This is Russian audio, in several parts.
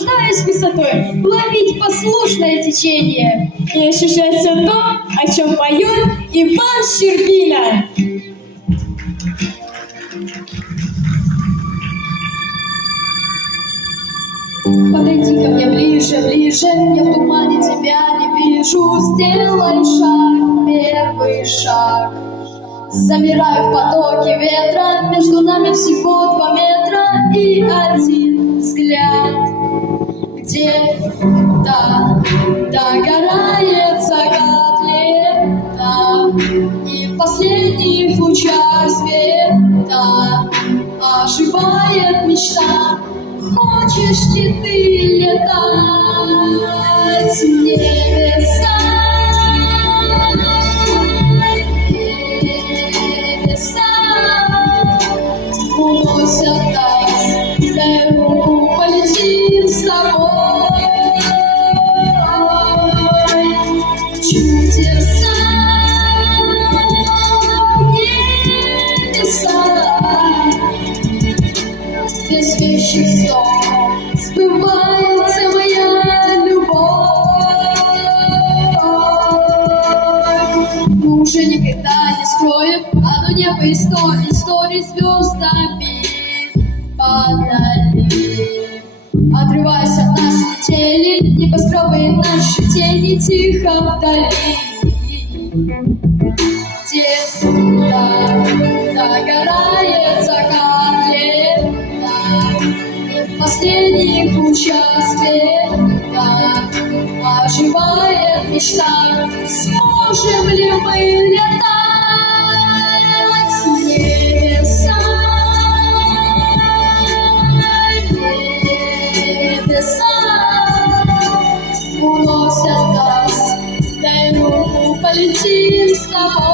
наслаждаясь высотой, ловить послушное течение и ощущать все то, о чем поет Иван Щербина. Подойди ко мне ближе, ближе, я в тумане тебя не вижу. Сделай шаг, первый шаг. Замираю в потоке ветра, между нами всего 2 метра и 1 взгляд. Где-то догорает закат лета, и в последних лучах света оживает мечта. Хочешь ли ты летать в небеса? Небеса уносят нас, дай руку, полетим с тобой. Чудеса, небеса, без вещих слов сбывается моя любовь. Мы уже никогда не скроем одно небо истории звездами подали. Отрываясь от нас, летели небоскребы, наши тени тихо вдали. Где-то догорает закат лета, и в последних лучах света оживает мечта. Сможем ли мы летать в небеса? Небеса уносят нас, дай руку, полетим с тобой.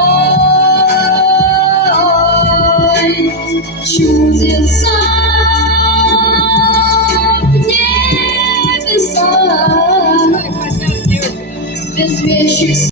Чудеса.